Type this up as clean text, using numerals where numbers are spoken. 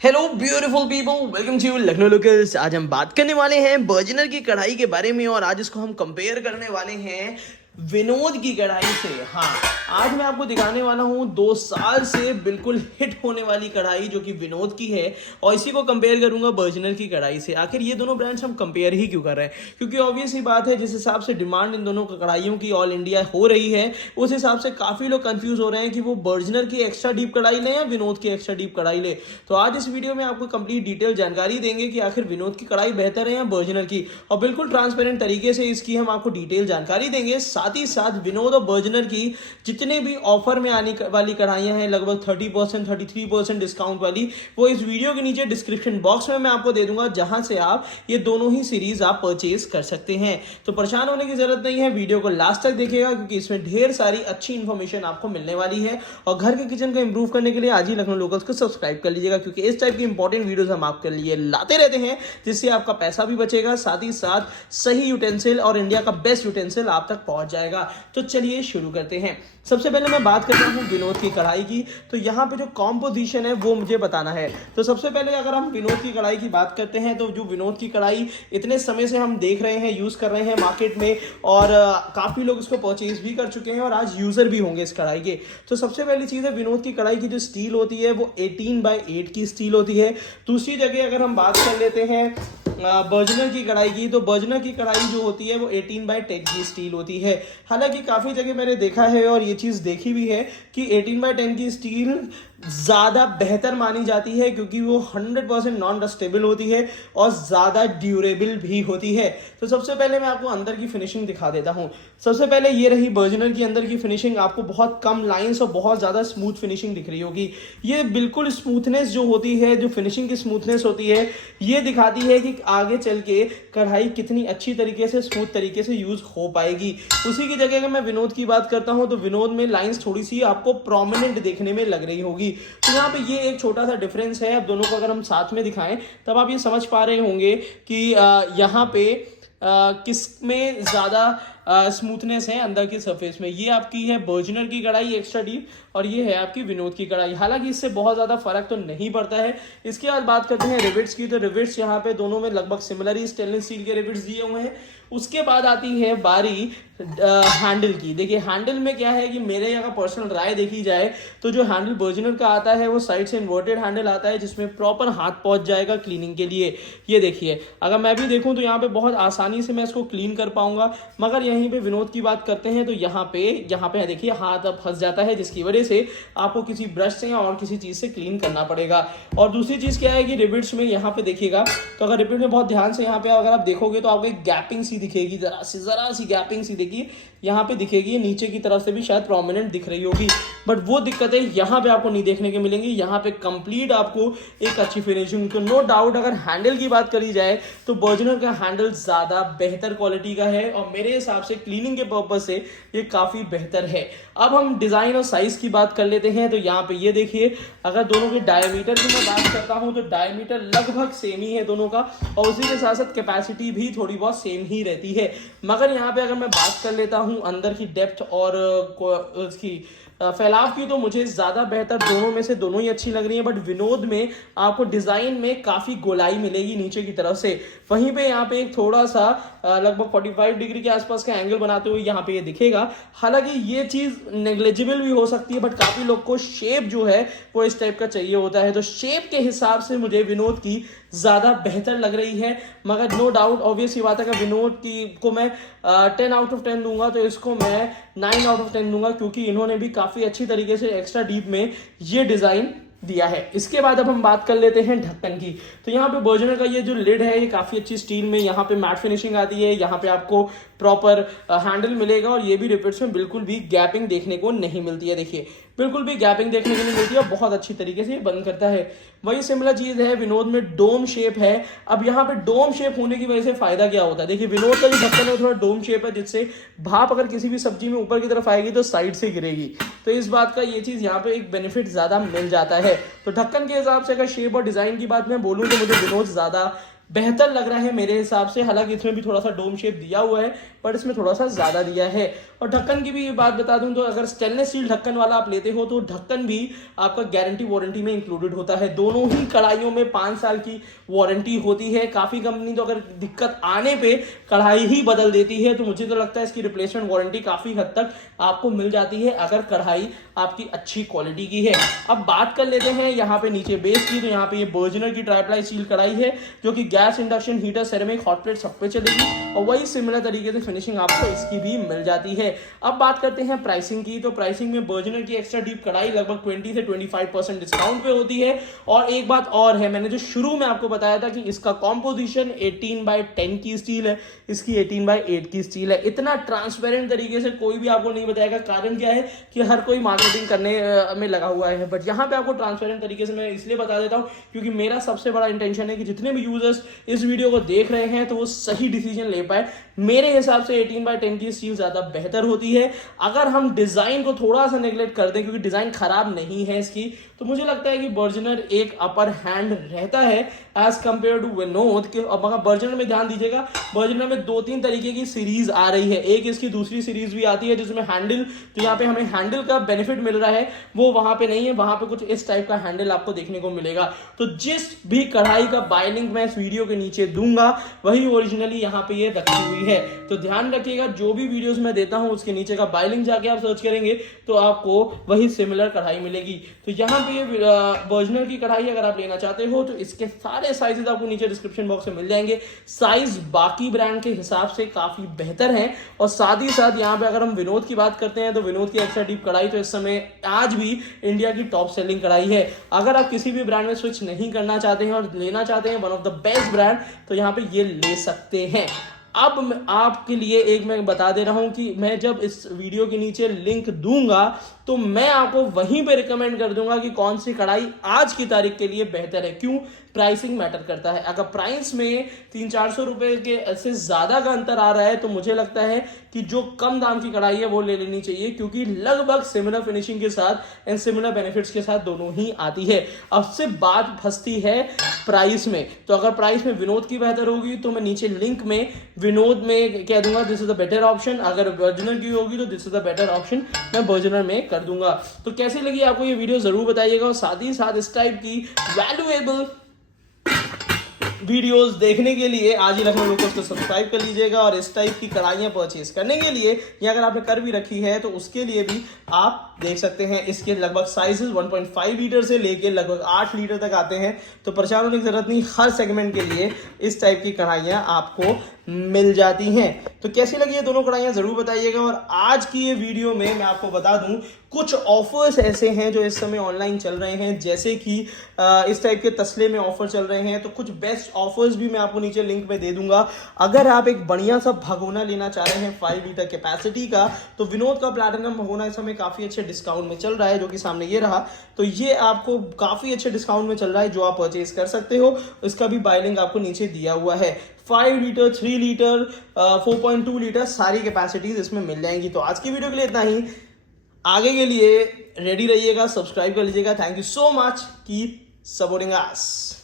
Hello beautiful people, welcome to Lucknow locals. आज हम बात करने वाले हैं बर्जनर की कढ़ाई के बारे में और आज इसको हम कंपेयर करने वाले हैं विनोद की कढ़ाई से। हाँ, आज मैं आपको दिखाने वाला हूँ 2 साल से बिल्कुल हिट होने वाली कढ़ाई जो कि विनोद की है और इसी को कंपेयर करूंगा बर्जनर की कढ़ाई से। आखिर ये दोनों ब्रांड्स हम कंपेयर ही क्यों कर रहे हैं? क्योंकि ऑब्वियस ही बात है, जिस हिसाब से डिमांड इन दोनों कढ़ाइयों की ऑल इंडिया हो रही है उस हिसाब से काफी लोग कंफ्यूज हो रहे हैं कि वो बर्जनर की एक्स्ट्रा डीप कढ़ाई ले या विनोद की एक्स्ट्रा डीप कढ़ाई ले। तो आज इस वीडियो में आपको कंप्लीट डिटेल जानकारी देंगे कि आखिर विनोद की कढ़ाई बेहतर है या बर्जनर की, और बिल्कुल ट्रांसपेरेंट तरीके से इसकी हम आपको डिटेल जानकारी देंगे। साथ ही साथ विनोद और बर्जनर की जितने भी ऑफर में आने वाली कढ़ाइयां हैं, लगभग 30% 33% डिस्काउंट वाली, वो इस वीडियो के नीचे डिस्क्रिप्शन बॉक्स में मैं आपको दे दूंगा, जहां से आप ये दोनों ही सीरीज आप परचेज कर सकते हैं। तो परेशान होने की जरूरत नहीं है, वीडियो को लास्ट तक देखिएगा क्योंकि इसमें ढेर सारी अच्छी इंफॉर्मेशन आपको मिलने वाली है। और घर के किचन को इंप्रूव करने के लिए आज ही लखनऊ लोकल्स को सब्सक्राइब कर लीजिएगा, क्योंकि इस टाइप की इंपॉर्टेंट वीडियोस हम आपके लिए लाते रहते हैं, जिससे आपका पैसा भी बचेगा, साथ ही साथ सही यूटेंसिल और इंडिया का बेस्ट यूटेंसिल आप तक पहुंच जाएगा। तो चलिए शुरू करते हैं। सबसे पहले मैं बात करता हूं विनोद की कढ़ाई की। तो यहाँ पे जो कॉम्पोजिशन है वो मुझे बताना है। तो सबसे पहले अगर हम विनोद की कढ़ाई की बात करते हैं, तो जो विनोद की कढ़ाई इतने समय से हम देख रहे हैं, यूज कर रहे हैं मार्केट में, और काफी लोग इसको परचेज भी कर चुके हैं और आज यूजर भी होंगे इस कढ़ाई के। तो सबसे पहली चीज है, विनोद की कढ़ाई की जो स्टील होती है वो 18x8 की स्टील होती है। दूसरी जगह अगर हम बात कर लेते हैं बर्जनर की कढ़ाई की, तो बर्जनर की कढ़ाई जो होती है वो 18x10 की स्टील होती है। हालांकि काफ़ी जगह मैंने देखा है और ये चीज़ देखी भी है कि 18x10 की स्टील ज़्यादा बेहतर मानी जाती है, क्योंकि वो 100% नॉन रस्टेबल होती है और ज़्यादा ड्यूरेबल भी होती है। तो सबसे पहले मैं आपको अंदर की फिनिशिंग दिखा देता हूँ। सबसे पहले ये रही बर्जनर की अंदर की फिनिशिंग। आपको बहुत कम लाइंस और बहुत ज़्यादा स्मूथ फिनिशिंग दिख रही होगी। ये बिल्कुल स्मूथनेस जो होती है, जो फिनिशिंग की स्मूथनेस होती है, ये दिखाती है कि आगे चल के कढ़ाई कितनी अच्छी तरीके से, स्मूथ तरीके से यूज हो पाएगी। उसी की जगह अगर मैं विनोद की बात करता हूं, तो विनोद में लाइंस थोड़ी सी आपको प्रोमिनेंट देखने में लग रही होगी। तो यहाँ पे ये एक छोटा सा डिफरेंस है। अब दोनों को अगर हम साथ में दिखाएं तब आप ये समझ पा रहे होंगे कि यहाँ पे किस में ज्यादा स्मूथनेस है अंदर की सरफेस में। ये आपकी है बर्जनर की कढ़ाई एक्स्ट्रा डीप, और ये है आपकी विनोद की कढ़ाई। हालांकि इससे बहुत ज्यादा फर्क तो नहीं पड़ता है। इसके बाद बात करते हैं रिविट्स की। तो रिविट्स यहाँ पे दोनों में लगभग सिमिलर ही स्टेनलेस स्टील के रिविट्स दिए हुए हैं। उसके बाद आती है बारी हैंडल की। देखिए हैंडल में क्या है कि मेरे अगर पर्सनल राय देखी जाए, तो जो हैंडल बर्जनर का आता है वो साइड से इन्वर्टेड हैंडल आता है, जिसमें प्रॉपर हाथ पहुंच जाएगा क्लीनिंग के लिए। ये देखिए, अगर मैं भी देखूं तो यहाँ पे बहुत आसानी से मैं इसको क्लीन कर पाऊंगा। मगर यहीं पे विनोद की बात करते हैं तो यहाँ पे देखिए हाथ अब फंस जाता है, जिसकी वजह से आपको किसी ब्रश से या और किसी चीज से क्लीन करना पड़ेगा। और दूसरी चीज क्या है कि रिबिट्स में यहाँ पे देखिएगा, तो अगर रिबिट में बहुत ध्यान से यहाँ पे अगर आप देखोगे तो आपको एक गैपिंग सी दिखेगी, जरा सी गैपिंग सी देखिए यहाँ पे दिखेगी। नीचे की तरफ से भी शायद प्रोमिनेंट दिख रही होगी, बट वो दिक्कतें यहाँ पे आपको नहीं देखने के मिलेंगी। यहाँ पे कंप्लीट आपको एक अच्छी फिनिशिंग। तो नो डाउट अगर हैंडल की बात करी जाए तो बर्जनर का हैंडल ज्यादा बेहतर क्वालिटी का है, और मेरे हिसाब से क्लीनिंग के पर्पज से ये काफी बेहतर है। अब हम डिजाइन और साइज की बात कर लेते हैं। तो यहाँ पे ये देखिए, अगर दोनों के डायमीटर की मैं बात करता हूँ तो डायमीटर लगभग सेम ही है दोनों का, और उसी के साथ साथ कैपेसिटी भी थोड़ी बहुत सेम ही रहती है। मगर यहाँ पे अगर मैं बात कर लेता हूँ अंदर की डेप्थ और उसकी फैलाव की, तो मुझे ज्यादा बेहतर दोनों में से दोनों ही अच्छी लग रही है। बट विनोद में आपको डिजाइन में काफी गोलाई मिलेगी नीचे की तरफ से। वहीं पे यहाँ पे एक थोड़ा सा लगभग 45 डिग्री के आसपास का एंगल बनाते हुए यहाँ पे ये दिखेगा। हालांकि ये चीज नेग्लिजिबल भी हो सकती है, बट काफी लोग को शेप जो है वो इस टाइप का चाहिए होता है। तो शेप के हिसाब से मुझे विनोद की ज्यादा बेहतर लग रही है। मगर नो डाउट ऑब्वियस ही बात है कि विनोद की को मैं 10 आउट ऑफ 10 दूंगा, तो इसको मैं 9 आउट ऑफ 10 दूंगा, क्योंकि इन्होंने भी काफी अच्छी तरीके से एक्स्ट्रा डीप में ये डिजाइन दिया है। इसके बाद अब हम बात कर लेते हैं ढक्कन की। तो यहाँ पे बर्जनर का ये जो लिड है ये काफी अच्छी स्टील में, यहाँ पे मैट फिनिशिंग आती है। यहाँ पे आपको प्रॉपर हैंडल मिलेगा, और ये भी रिपिट्स में बिल्कुल भी गैपिंग देखने को नहीं मिलती है। देखिए बिल्कुल भी गैपिंग देखने को नहीं मिलती है, बहुत अच्छी तरीके से ये बंद करता है। वही सिमिलर चीज है विनोद में, डोम शेप है। अब यहाँ पे डोम शेप होने की वजह से फायदा क्या होता है? देखिए विनोद का जो ढक्कन है थोड़ा डोम शेप है, जिससे भाप अगर किसी भी सब्जी में ऊपर की तरफ आएगी तो साइड से गिरेगी। तो इस बात का ये चीज यहाँ पे एक बेनिफिट ज्यादा मिल जाता है। तो ढक्कन के हिसाब से अगर शेप और डिजाइन की बात मैं बोलूँ तो मुझे विनोद ज्यादा बेहतर लग रहा है मेरे हिसाब से। हालांकि इसमें भी थोड़ा सा डोम शेप दिया हुआ है, बट इसमें थोड़ा सा ज्यादा दिया है। और ढक्कन की भी बात बता दूं तो अगर स्टेनलेस स्टील ढक्कन वाला आप लेते हो तो ढक्कन भी आपका गारंटी वारंटी में इंक्लूडेड होता है। दोनों ही कढ़ाइयों में 5 साल की वारंटी होती है। काफी कंपनी तो अगर दिक्कत आने पे कढ़ाई ही बदल देती है, तो मुझे तो लगता है इसकी रिप्लेसमेंट वारंटी काफी हद तक आपको मिल जाती है अगर कढ़ाई आपकी अच्छी क्वालिटी की है। अब बात कर लेते हैं यहाँ पे नीचे बेस की। तो यहाँ पे ये बर्जनर की ट्राइप्लाई स्टील कढ़ाई है, जो कि gas, induction, heater, ceramic, hot plate सब पे चलेगी, और वही सिमिलर तरीके से फिनिशिंग आपको इसकी भी मिल जाती है। अब बात करते हैं प्राइसिंग की। तो प्राइसिंग में बर्जनर की एक्स्ट्रा डीप कढ़ाई लगभग 20 से 25% डिस्काउंट पे होती है। और एक बात और है, मैंने जो शुरू में आपको बताया था कि इसका कॉम्पोजिशन 18/10 की स्टील है, इसकी 18/8 की स्टील है। इतना ट्रांसपेरेंट तरीके से कोई भी आपको नहीं बताएगा। कारण क्या है कि हर कोई मार्केटिंग करने में लगा हुआ है, बट यहाँ पे आपको ट्रांसपेरेंट तरीके से मैं इसलिए बता देता हूँ क्योंकि मेरा सबसे बड़ा इंटेंशन है कि जितने भी यूजर्स इस वीडियो को देख रहे हैं तो वो सही डिसीजन ले पाए। मेरे हिसाब से 18/10 की स्टील ज्यादा बेहतर होती है। अगर हम डिजाइन को थोड़ा सा नेग्लेक्ट कर दें, क्योंकि डिजाइन खराब नहीं है इसकी, तो मुझे लगता है कि बर्जनर एक अपर हैंड रहता है एज कंपेयर टू विनोद के। अब अगर बर्जनर में ध्यान दीजिएगा, बर्जनर में 2-3 तरीके की सीरीज आ रही है। एक इसकी दूसरी सीरीज भी आती है जिसमें हैंडल, तो यहाँ पे हमें हैंडल का बेनिफिट मिल रहा है, वो वहां पे नहीं है। वहां पे कुछ इस टाइप का हैंडल आपको देखने को मिलेगा। तो जिस भी कढ़ाई का बाय लिंक मैं इस वीडियो के नीचे दूंगा, वही ओरिजिनली यहाँ पे ये रखी हुई है। तो ध्यान रखिएगा, जो भी वीडियोस मैं देता हूं उसके नीचे का बाय लिंक जाके आप सर्च करेंगे तो आपको वही सिमिलर कढ़ाई मिलेगी। तो यहाँ पे ये बर्जनर की कढ़ाई अगर आप लेना चाहते हो तो इसके सारे साइजेस आपको नीचे डिस्क्रिप्शन बॉक्स में मिल जाएंगे। साइज बाकी ब्रांड के हिसाब से काफी बेहतर है। और साथ ही साथ यहाँ पे अगर हम विनोद की बात करते हैं तो विनोद की एक्स्ट्रा डीप कढ़ाई तो इस समय आज भी इंडिया की टॉप सेलिंग कढ़ाई है। अगर आप किसी भी ब्रांड में स्विच नहीं करना चाहते हैं और लेना चाहते हैं one of the best brand, तो यहाँ पे ये ले सकते हैं। अब मैं आपके लिए एक मैं बता दे रहा हूं कि मैं जब इस वीडियो के नीचे लिंक दूंगा तो मैं आपको वहीं पे रिकमेंड कर दूंगा कि कौन सी कढ़ाई आज की तारीख के लिए बेहतर है। क्यों? प्राइसिंग मैटर करता है। अगर प्राइस में 300-400 रुपए के से ज्यादा का अंतर आ रहा है तो मुझे लगता है कि जो कम दाम की कढ़ाई है वो ले लेनी चाहिए, क्योंकि लगभग सिमिलर फिनिशिंग के साथ एंड सिमिलर बेनिफिट्स के साथ दोनों ही आती है। अब से बात फंसती है प्राइस में। तो अगर प्राइस में विनोद की बेहतर होगी तो मैं नीचे लिंक में विनोद में कह दूंगा this is the better option. अगर बर्जनर की होगी तो this is the better option, मैं बर्जनर में कर दूंगा। तो कैसी लगी आपको ये वीडियो जरूर बताइएगा, और साथ ही साथ इस टाइप की वैल्यूएबल वीडियोस देखने के लिए आज ही लखनऊ लोकल्स को सब्सक्राइब कर लीजिएगा। और इस टाइप की कढ़ाइयाँ परचेज करने के लिए, या अगर आपने कर भी रखी है तो उसके लिए भी आप देख सकते हैं। इसके लगभग साइजेस 1.5 लीटर से लेके लगभग 8 लीटर तक आते हैं। तो परेशान होने की जरूरत नहीं, हर सेगमेंट के लिए इस टाइप की कढ़ाइयाँ आपको मिल जाती हैं। तो कैसी लगी ये दोनों कढ़ाइयाँ जरूर बताइएगा। और आज की ये वीडियो में मैं आपको बता दूं कुछ ऑफर्स ऐसे हैं जो इस समय ऑनलाइन चल रहे हैं, जैसे कि इस टाइप के तसले में ऑफर चल रहे हैं। तो कुछ बेस्ट ऑफर्स भी मैं आपको नीचे लिंक में दे दूंगा। अगर आप एक बढ़िया सा भगोना लेना चाह रहे हैं 5 लीटर कैपेसिटी का, तो विनोद का प्लैटिनम भगोना इस समय काफी अच्छे डिस्काउंट में चल रहा है, जो कि सामने ये रहा। तो ये आपको काफी अच्छे डिस्काउंट में चल रहा है, जो आप परचेज कर सकते हो। इसका भी बाय लिंक आपको नीचे दिया हुआ है। 5 लीटर, 3 लीटर, 4.2 लीटर सारी कैपेसिटीज इसमें मिल जाएंगी। तो आज की वीडियो के लिए इतना ही। आगे के लिए रेडी रहिएगा, सब्सक्राइब कर लीजिएगा। Thank you so much, keep supporting us.